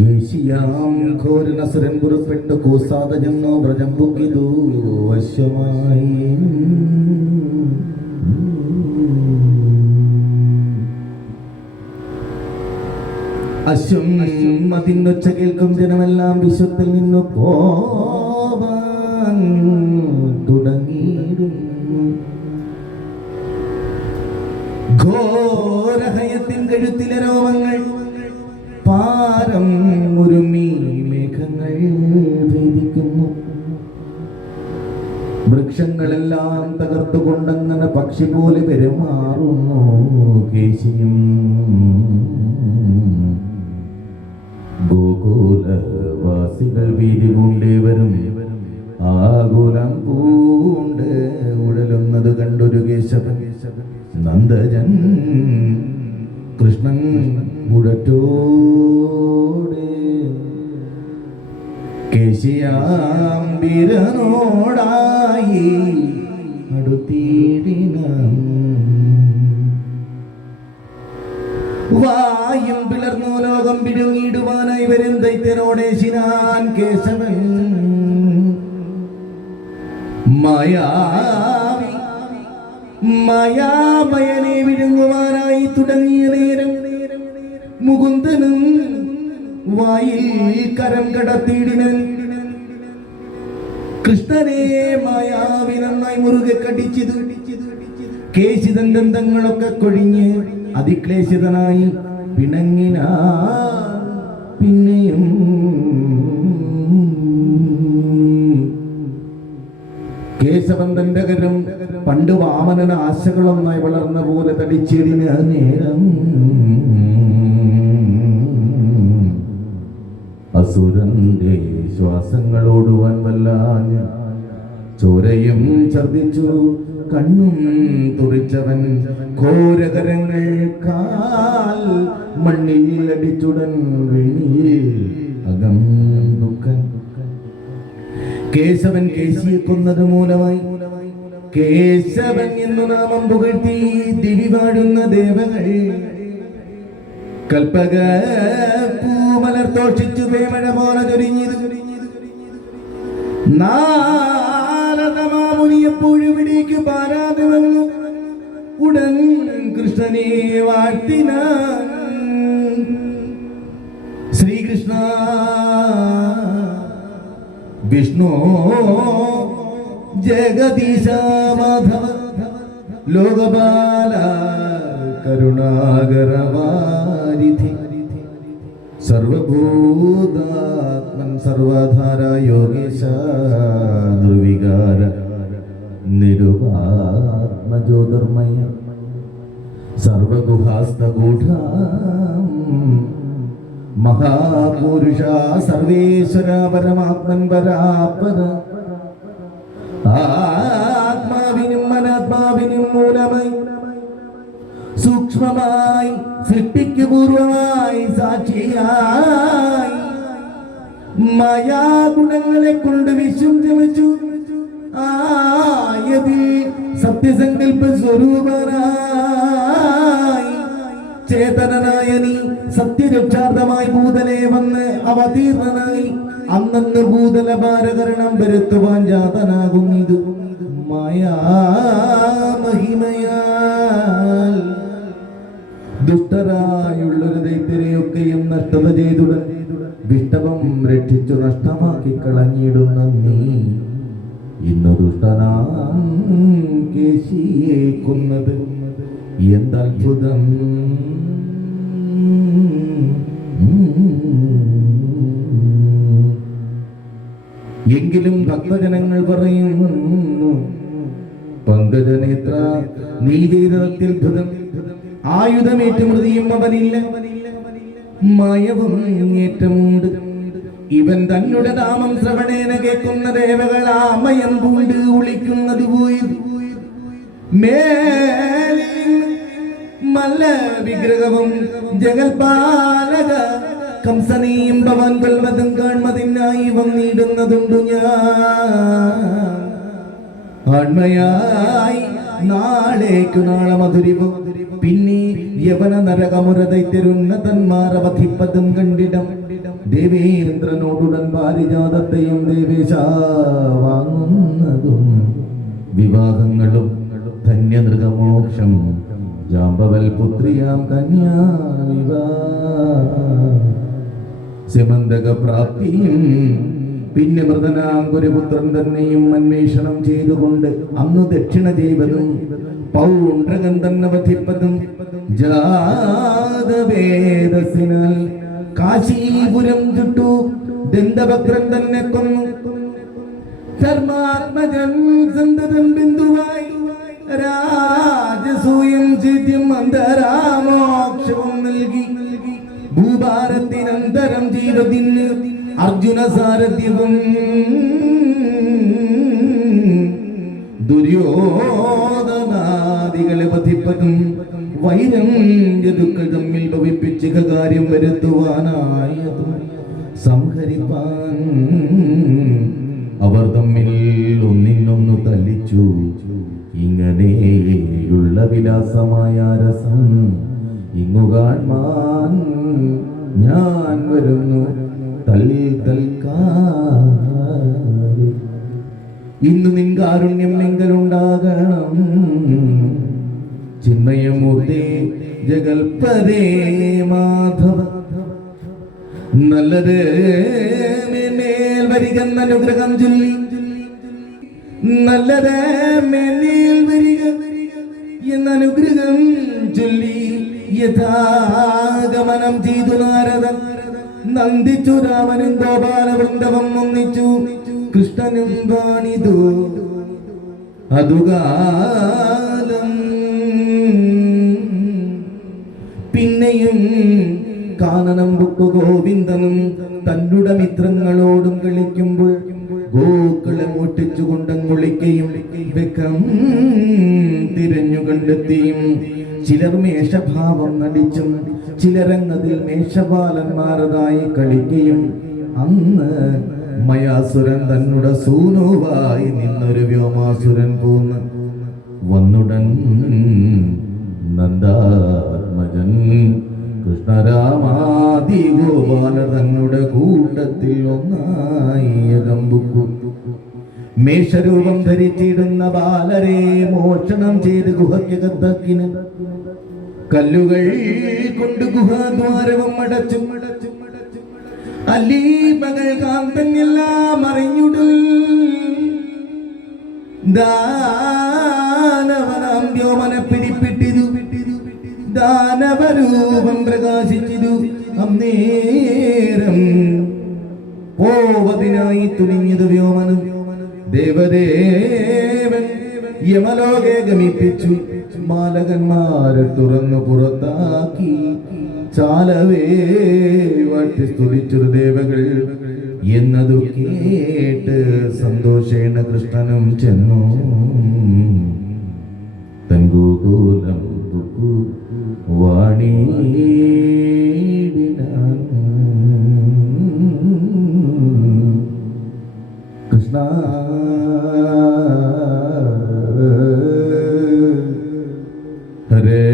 ഏശിയാം ഘോരനസുരൻ പുറപ്പെട്ടു കൂസാതെ ചെന്നു വ്രജം പൊക്കിതു വശമായി. അശ്വം അതിനൊച്ച കേൾക്കും ജനമെല്ലാം വിശ്വത്തിൽ നിന്നു പോവാൻ തുടങ്ങിയിരുന്നു. ഘോരഹയത്തിൻ കഴുത്തിലെ രോമങ്ങൾ പാരം ഉരുമി മേഘങ്ങൾ ഭേദിക്കുന്നു. വൃക്ഷങ്ങളെല്ലാം തകർത്തുകൊണ്ടങ്ങനെ പക്ഷി പോലെ പെരുമാറുന്നു കേശിയും. ഗോകുലവാസികൾ വീതി പൂണ്ടേവരും ആകുലം പൂണ്ട് ഉഴലുന്നത് കണ്ടൊരു കേശവൻ നന്ദജൻ കൃഷ്ണൻ മുഴറ്റോടെ കേശിയാംബിരനോടായി അടുത്തിടിന. വായും പിളർന്നു ലോകം പിടുങ്ങിടുവാനായി വരും ദൈത്യനോടേശിനാൻ കേശവൻ. മായാമയനെ വിഴുങ്ങുവാനായി തുടങ്ങിയ നേരം മുകുന്ദനും വായിൽ കരം കടത്തിയിടിനൻ. കൃഷ്ണനെ മായാവി നന്നായി മുറുകെ കടിച്ചത്. കേശിതൻ ദന്തങ്ങളൊക്കെ കൊഴിഞ്ഞ് അതിക്ലേശിതനായി പിണങ്ങിന. പിന്നെയും കേശവന്തന്റെ കരം പണ്ട് വാമനന് ആശകളൊന്നായി വളർന്ന പോലെ തടിച്ചിടിന നേരം അസുരന്റെ ശ്വാസങ്ങളോടുവാൻ വല്ലാഞ്ഞ ചോരയും ഛർദിച്ചു കണ്ണും തുറിച്ചവൻ. ഘോരകരങ്ങൾ കാൽ മണ്ണിൽ അടിച്ചുടൻ വെണ്ണിൽ അകം ദുഃഖൻ. കേശവൻ കേശിയെ കൊന്നത് മൂലമായി കേശവൻ എന്നു നാമം പുകഴ്ത്തി ദിവി പാടുന്ന ദേവകൾ. കൽപ്പക പൂമലർ തോഷിച്ചു പേമഴ പോലെ ചൊരിഞ്ഞത്. നാരദമാമുനി എപ്പോഴും ഇടയ്ക്ക് പാരാതെ വന്നു ഉടൻ കൃഷ്ണനെ വാഴ്ത്തിന. ശ്രീകൃഷ്ണ വിഷ്ണു ജഗദീശ മാധവ ലോകപാല കരുണാകരവാരിധി സർവഭൂതാത്മൻ സർവധാര യോഗേശ നിർവികാര നിരുപാത്മജ്യോതിർമയ സർവഗുഹാസ്തഗൂഢ മഹാപുരുഷ സർവേശ്വര പരമാത്മൻ പരാപര. ആത്മാവിനും അനാത്മാവിനും മൂലമായി സൂക്ഷ്മമായി സൃഷ്ടിക്കു പൂർവമായി സാക്ഷിയായി മായാഗുണങ്ങളെ കൊണ്ട് വിശ്വം ചമച്ചു. ആയതിൽ സത്യസങ്കല്പ സ്വരൂപനായി ചേതനായ നീ സത്യരക്ഷാർത്ഥമായി ഭൂതലെ വന്ന് അവതീർണനായി അന്നു ഭൂതല ഭാരകരണം വരുത്തുവാൻ ജാതനാകും. ഇത് മായാമഹിമയാൽ ദുഷ്ടരായുള്ളൊരു ദൈത്യരെയൊക്കെയും നഷ്ടത ചെയ്തുടൻ വിഷ്ടവം രക്ഷിച്ചു നഷ്ടമാക്കി കളഞ്ഞിടുന്ന നീ ഇന്ന് ദുഷ്ടനാം കേശിയെ കൊന്നത് എന്തത്ഭുതം. എങ്കിലും ഭക്തജനങ്ങൾ പറയുന്നു പങ്കജനേത്ര നീ ചെയ്ത അത്യത്ഭുതം. ആയുധമേറ്റുമൃതിയും അവനില്ല, മയവും ഏറ്റമുണ്ട്. ഇവൻ തന്നെ നാമം ശ്രവണേന കേൾക്കുന്ന ദേവകൾ ആമയം പൂണ്ട് ഉളിക്കുന്നത് പോയത്. മേലിൽ മല്ല വിഗ്രഹവും ജഗൽപാലക കംസനെയും ഭവൻ കൊൽവതും കാൺമതിനായി വന്നിടുന്നതുണ്ടു ഞാൻ. ആൺമയായി നാളേക്കു നാളെ മധുരിവും പിന്നെ യവന നരകമുര ദൈത്യരുന്നതന്മാർ അവധിപ്പതും കണ്ടിടം ദേവേന്ദ്രനോടുടൻ പാരിജാതത്തെയും ദേവേശ വാങ്ങുന്നതും വിവാഹങ്ങളും ധന്യനൃഗമോക്ഷം ജാമ്പവൽ പുത്രിയാം കന്യാ സമന്തക പ്രാപ്തിയും പിന്നെ മൃതനാം ഗുരുപുത്രൻ തന്നെയും അന്വേഷണം ചെയ്തുകൊണ്ട് അന്ന് ദക്ഷിണ ചെയ്വതും പൗണ്ഡ്രകൻ തന്നെ വധിപ്പതും ജാതവേദസിനാൽ കാശീപുരം ചുട്ടു ദന്തഭദ്രൻ തന്നെ കൊന്നു ധർമാത്മജൻ സന്തതൻ ബിന്ദുവായി രാജസൂയം ചിത്യം അന്തരാമോക്ഷവും നൽകി ഭൂഭാരത്തിനന്തരം ജീവതിന് അർജുന സാരഥ്യവും ദുര്യോധനാദികളെ വധിപ്പതും വൈരം ജതുക്കൾ തമ്മിൽ ഭവിപ്പിച്ച് കാര്യം വരുത്തുവാനായതും സംഹരിപ്പാൻ അവർ തമ്മിൽ ഒന്നിനൊന്നു തല്ലിച്ചു. ഇങ്ങനെയുള്ള വിലാസമായ രസം ഇങ്ങു കാൺമാൻ ഞാൻ വരുന്നു തൽക്കാലം. ഇന്ന് നിൻ കാരുണ്യം എങ്കലുണ്ടാകണം ചിന്മയമൂർത്തി ജഗൽപരേ മാധവ. നല്ലത് മേൽ വരികന്ന അനുഗ്രഹം ചൊല്ലി നല്ലത് മേൽ വരിക എന്നനുഗ്രഹം ചൊല്ലി യഥാഗമനം ചെയ്തു നാരദൻ നന്ദിച്ചു. രാമനും ഗോപാലവൃന്ദവം ഒന്നിച്ചു കൃഷ്ണനും വാണിതു അതുകാലം. പിന്നെയും കാനനം ബുക്കു ഗോവിന്ദനും തന്നുടെ മിത്രങ്ങളോടും കളിക്കുമ്പോൾ ഗോക്കളെ മോട്ടിച്ചു കൊണ്ടങ്ങൊളിക്കയും വെക്കം തിരഞ്ഞു കണ്ടെത്തിയും ചിലർ മേഷഭാവം നടിച്ചും ചിലരങ്ങതിൽ മേഷപാലന്മാരതായി കളിക്കുകയും അന്ന് മയാസുരൻ തന്നുടെ സൂനുവായി നിന്നൊരു വ്യോമാസുരൻ പോന്ന് വന്നുടൻ നന്ദാത്മജൻ കൃഷ്ണരാമാദി ഗോപാലർ തങ്ങളുടെ കൂട്ടത്തിൽ ഒന്നായി അകമ്പുക്കു. മേഷരൂപം ധരിച്ചിടുന്ന ബാലരെ മോഷണം ചെയ്ത് ഗുഹയ്ക്കകത്താക്കിന് കല്ലുകൾ കൊണ്ട് ഗുഹാദ്വാരവും അടച്ചും അല്ലീപകൾ കാന്തനെല്ലാം അറിഞ്ഞുടൽ ദാനവനാം വ്യോമനെ പിടിപ്പിട്ടിരു ദാനവരൂപം പ്രകാശിച്ചിരു. അന്നേരം പോവതിനായി തുനിഞ്ഞത് വ്യോമനും ദേവദേവൻ യമലോകെ ഗമിപ്പിച്ചു. മാലകന്മാരെ തുറന്നു പുറത്താക്കി ചാലവേ വാട്ടി സ്തുതിച്ചൊരു ദേവകൾ എന്നതു കേട്ട് സന്തോഷേണ കൃഷ്ണനും ചെന്നു തൻ ഗോകുലം വാണിയിടിനാൻ. കൃഷ്ണ ഹരേ